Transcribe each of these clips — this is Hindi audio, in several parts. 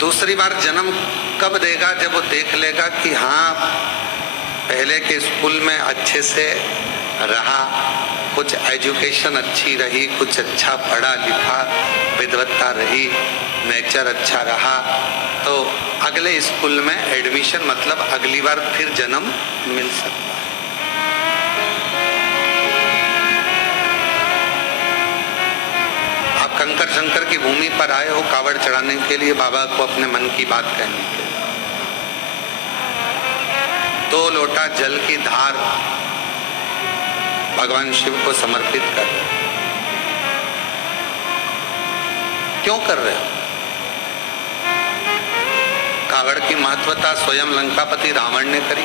दूसरी बार जन्म कब देगा? जब वो देख लेगा कि हाँ, पहले के स्कूल में अच्छे से रहा, कुछ एजुकेशन अच्छी रही, कुछ अच्छा पढ़ा लिखा, विद्वत्ता रही, नेचर अच्छा रहा, तो अगले स्कूल में एडमिशन, मतलब अगली बार फिर जन्म मिल सकता है। आप कंकर शंकर की भूमि पर आए हो कावड़ चढ़ाने के लिए, बाबा को अपने मन की बात कहने के लिए। 2 लोटा जल की धार भगवान शिव को समर्पित कर रहे हो। क्यों कर रहे हो? कावड़ की महत्वता स्वयं लंकापति रावण ने करी,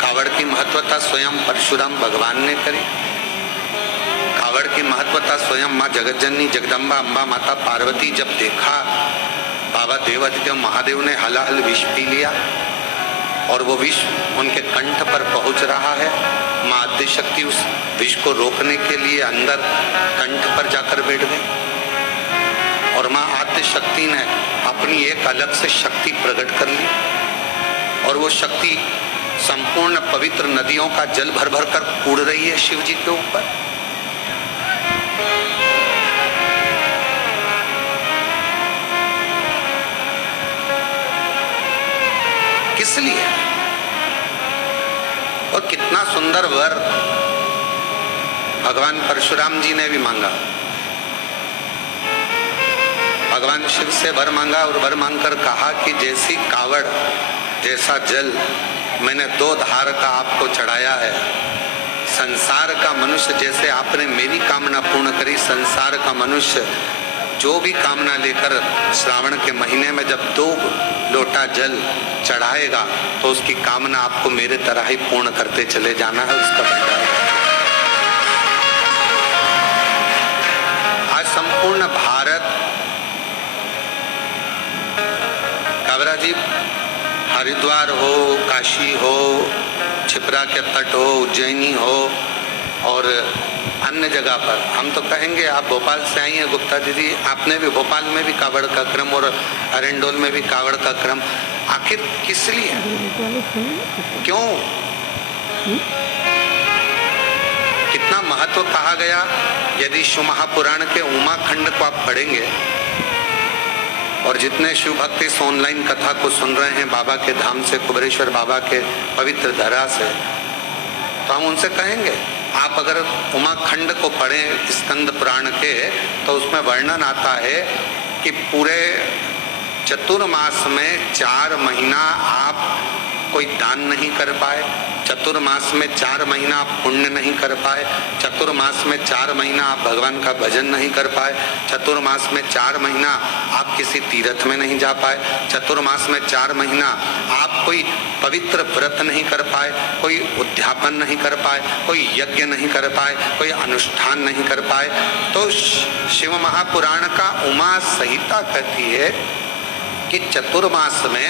कावड़ की महत्वता स्वयं परशुराम भगवान ने करी, कावड़ की महत्वता स्वयं माँ जगतजननी जगदम्बा अम्बा माता पार्वती जब देखा बाबा देवादिदेव महादेव ने हलाहल विष पी लिया और वो विष उनके कंठ पर पहुंच रहा है, माँ आद्यशक्ति उस विष को रोकने के लिए अंदर कंठ पर जाकर बैठ गई और माँ आद्यशक्ति ने अपनी एक अलग से शक्ति प्रकट कर ली और वो शक्ति संपूर्ण पवित्र नदियों का जल भर भर कर कूड़ रही है शिव जी के ऊपर। किस लिए? और कितना सुंदर वर भगवान परशुराम जी ने भी मांगा। भगवान शिव से वर मांगा और वर मांगकर कहा कि जैसी कावड़, जैसा जल मैंने 2 धार का आपको चढ़ाया है, संसार का मनुष्य जैसे आपने मेरी कामना पूर्ण करी, संसार का मनुष्य जो भी कामना लेकर श्रावण के महीने में जब 2 लोटा जल चढ़ाएगा तो उसकी कामना आपको मेरे तरह ही पूर्ण करते चले जाना है। उसका भंडार आज संपूर्ण भारत, कावरा जी, हरिद्वार हो, काशी हो, छिपरा के तट हो, उज्जैनी हो और अन्य जगह पर, हम तो कहेंगे आप भोपाल से आई हैं गुप्ता दीदी, आपने भी भोपाल में भी कावड़ का क्रम और अरेंडोल में भी कावड़ का क्रम, आखिर किस लिए? क्यों? कितना महत्व कहा गया। यदि शिव महापुराण के उमा खंड को आप पढ़ेंगे और जितने शिव भक्त इस ऑनलाइन कथा को सुन रहे हैं बाबा के धाम से, कुबेरेश्वर बाबा के पवित्र धरा से, तो हम उनसे कहेंगे आप अगर उमा खंड को पढ़ें स्कंद पुराण के, तो उसमें वर्णन आता है कि पूरे चतुर्मास में 4 महीना आप कोई दान नहीं कर पाए, चतुर्मास में 4 महीना आप पुण्य नहीं कर पाए, चतुर्मास में 4 महीना आप भगवान का भजन नहीं कर पाए, चतुर्मास में 4 महीना आप किसी तीर्थ में नहीं जा पाए, चतुर्मास में 4 महीना आप कोई पवित्र व्रत नहीं कर पाए, कोई उद्यापन नहीं कर पाए, कोई यज्ञ नहीं कर पाए, कोई अनुष्ठान नहीं कर पाए। तो शिव महापुराण का उमा संहिता कहती है कि चतुर्मास में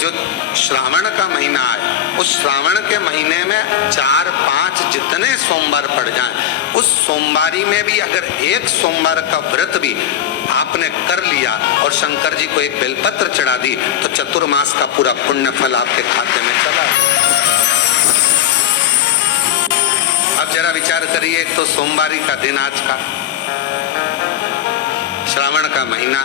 जो श्रावण का महीना है, उस श्रावण के महीने में 4-5 जितने सोमवार पड़ जाएं, उस सोमवारी में भी अगर एक सोमवार का व्रत भी आपने कर लिया और शंकर जी को एक बेलपत्र चढ़ा दी, तो चतुर्मास का पूरा पुण्य फल आपके खाते में चला। अब जरा विचार करिए, तो सोमवारी का दिन आज का, श्रावण का महीना,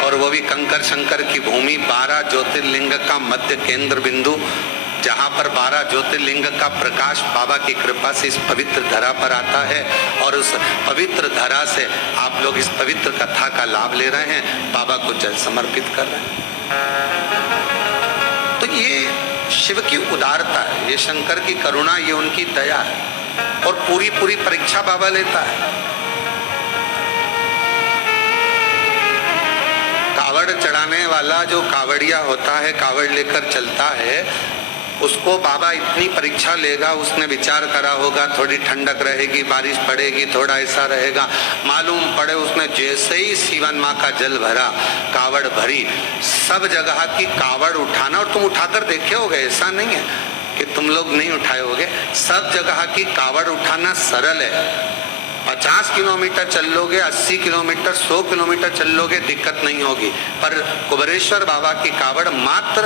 और वो भी कंकर शंकर की भूमि, 12 ज्योतिर्लिंग का मध्य केंद्र बिंदु, जहाँ पर 12 ज्योतिर्लिंग का प्रकाश बाबा की कृपा से इस पवित्र धरा पर आता है और उस पवित्र धरा से आप लोग इस पवित्र कथा का लाभ ले रहे हैं, बाबा को जल समर्पित कर रहे हैं। तो ये शिव की उदारता है, ये शंकर की करुणा, ये उनकी दया है और पूरी परीक्षा बाबा लेता है। कावड़ चढ़ाने वाला जो कावड़िया होता है, कावड़ लेकर चलता है, उसको बाबा इतनी परीक्षा लेगा, उसने विचार करा होगा थोड़ी ठंडक रहेगी, बारिश पड़ेगी, थोड़ा ऐसा रहेगा, मालूम पड़े उसने जैसे ही सीवन माँ का जल भरा, कावड़ भरी, सब जगह की कावड़ उठाना, और तुम उठाकर देखे होगे, ऐसा नहीं है कि तुम लोग नहीं उठाए होगे, सब जगह की कावड़ उठाना सरल है, 50 किलोमीटर चल लोगे, 80 किलोमीटर, 100 किलोमीटर चल लोगे, दिक्कत नहीं होगी। पर कुबेरेश्वर बाबा की कावड़ मात्र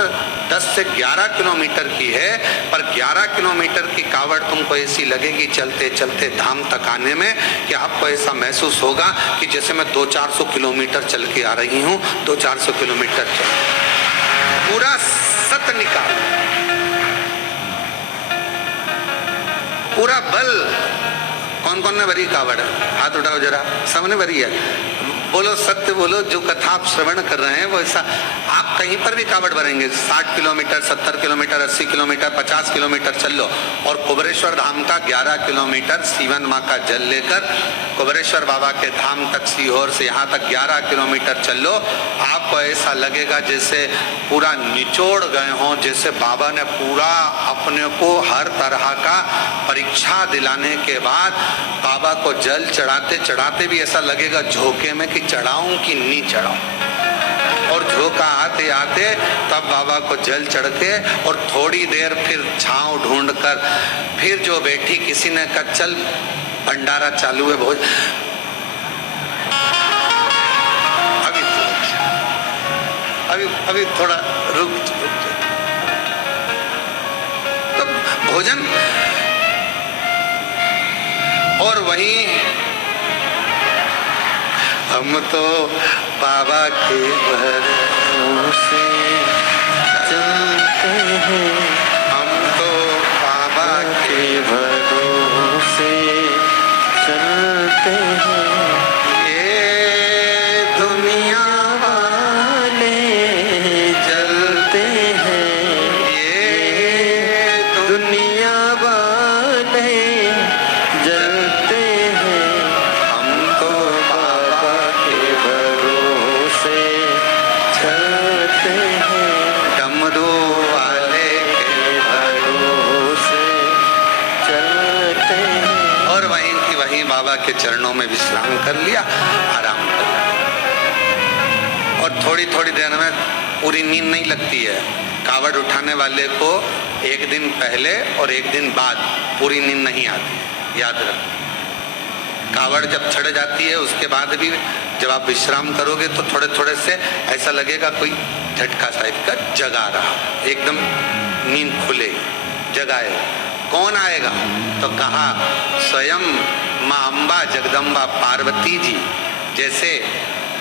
10 से 11 किलोमीटर की है, पर 11 किलोमीटर की कावड़ तुमको ऐसी लगेगी चलते चलते धाम तक आने में कि आपको ऐसा महसूस होगा कि जैसे मैं 200-400 किलोमीटर चल के आ रही हूँ। 200-400 किलोमीटर चल, पूरा सत निकाल, पूरा बल। कौन कौन ने भरी कावड़? हाथ उठाओ जरा, सबने भरी है। बोलो सत्य बोलो, जो कथा आप श्रवण कर रहे हैं वो ऐसा आप कहीं पर भी कावड़ भरेंगे, 60 किलोमीटर, 70 किलोमीटर, 80 किलोमीटर, 50 किलोमीटर चल लो और कुबेरेश्वर धाम का 11 किलोमीटर सीवन माँ का जल लेकर कुबेरेश्वर बाबा के धाम तक, सीहोर से यहाँ तक 11 किलोमीटर चल लो, आपको ऐसा लगेगा जैसे पूरा निचोड़ गए हों, जैसे बाबा ने पूरा अपने को हर तरह का परीक्षा दिलाने के बाद बाबा को जल चढ़ाते चढ़ाते भी ऐसा लगेगा झोंके में कि चढ़ाऊं कि नहीं चढ़ाऊं। और झोंका आते आते तब बाबा को जल चढ़ के और थोड़ी देर फिर छांव ढूंढ कर फिर जो बैठी, किसी ने कहा चल भंडारा चालू है भोज, अभी थोड़ा रुक। तो भोजन और वहीं हम तो बाबा के भरोसे चलते हैं, हम तो बाबा के भरोसे चलते हैं। ये दुनिया वाले जलते हैं, ये दुनिया वाले जलते हैं, हम तो बाबा के भरोसे चलते हैं, डमरू वाले के भरोसे चलते हैं। और वहीं की वहीं बाबा के चरणों में विश्राम कर लिया, आराम कर लिया। और थोड़ी थोड़ी देर में पूरी नींद नहीं लगती है। कावड़ उठाने वाले को एक दिन पहले और एक दिन बाद पूरी नींद नहीं आती, याद रखो। कावड़ जब चढ़ जाती है उसके बाद भी जब आप विश्राम करोगे तो थोड़े थोड़े से ऐसा लगेगा कोई झटका टाइप का जगा रहा, एकदम नींद खुले जगाए। कौन आएगा? तो कहा स्वयं माँ अम्बा जगदम्बा पार्वती जी जैसे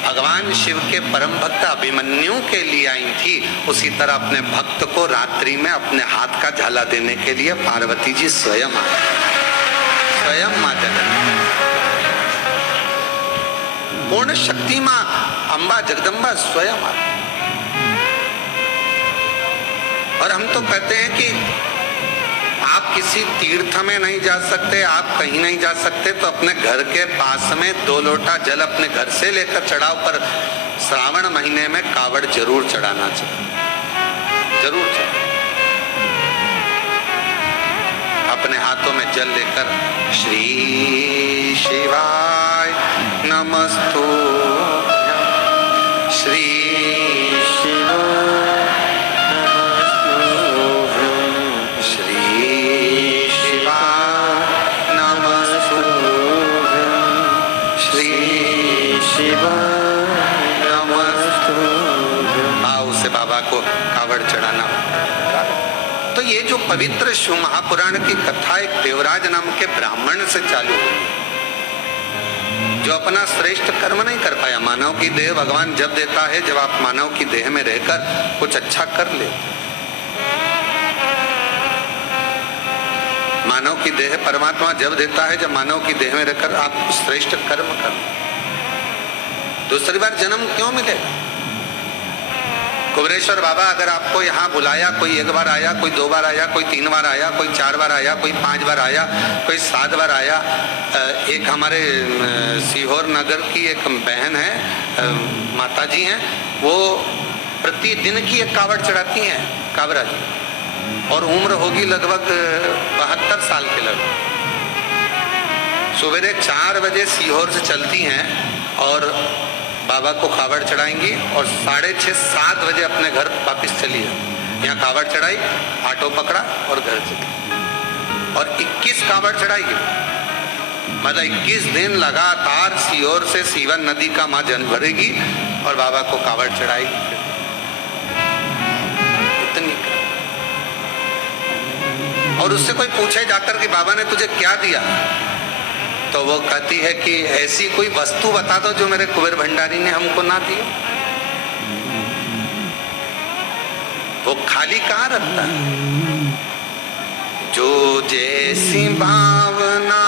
भगवान शिव के परम भक्त अभिमन्यु के लिए आई थी, उसी तरह अपने भक्त को रात्रि में अपने हाथ का झाला देने के लिए पार्वती जी स्वयं आए, स्वयं माँ जगदम्बा, पूर्ण शक्ति माँ अम्बा जगदम्बा स्वयं आए। और हम तो कहते हैं कि आप किसी तीर्थ में नहीं जा सकते, आप कहीं नहीं जा सकते, तो अपने घर के पास में 2 लोटा जल अपने घर से लेकर चढ़ाओ, पर श्रावण महीने में कावड़ जरूर चढ़ाना चाहिए, जरूर चढ़ाओ। अपने हाथों में जल लेकर श्री शिवाय नमस्तुभ्यं, श्री बाबा को कावड़ चढ़ाना। तो ये जो पवित्र शिव महापुराण की कथा एक देवराज नाम के ब्राह्मण से चालू हुई, जो अपना श्रेष्ठ कर्म नहीं कर पाया। मानव की देह भगवान जब देता है जब आप मानव की देह में रहकर कुछ अच्छा कर ले। मानव की देह परमात्मा जब देता है जब मानव की देह में रहकर आप श्रेष्ठ कर्म कर। दूसरी बार जन्म क्यों मिलेगा? कुबेरेश्वर बाबा अगर आपको यहाँ बुलाया, कोई 1 बार आया, कोई 2 बार आया, कोई 3 बार आया, कोई 4 बार आया, कोई 5 बार आया, कोई 7 बार आया। एक हमारे सीहोर नगर की एक बहन है, माता जी हैं, वो प्रतिदिन की एक कावड़ चढ़ाती हैं, कावड़ा जी, और उम्र होगी लगभग 72 साल के लगभग। सुबह 4 बजे सीहोर से चलती हैं और बाबा को कावड़ चढ़ाएंगी और 6:30-7 बजे अपने घर वापस चली है। यहाँ कावड़ चढ़ाई, ऑटो पकड़ा और घर चली, और 21 कावड़ चढ़ाएगी। मतलब 21 दिन लगातार सीहोर से सीवन नदी का माँ जल भरेगी और बाबा को कावड़ चढ़ाएगी। इतनी। और उससे कोई पूछे जाकर कि बाबा ने तुझे क्या दिया, तो वो कहती है कि ऐसी कोई वस्तु बता दो जो मेरे कुबेर भंडारी ने हमको ना दी। वो खाली कहाँ रखता है। जो जैसी भावना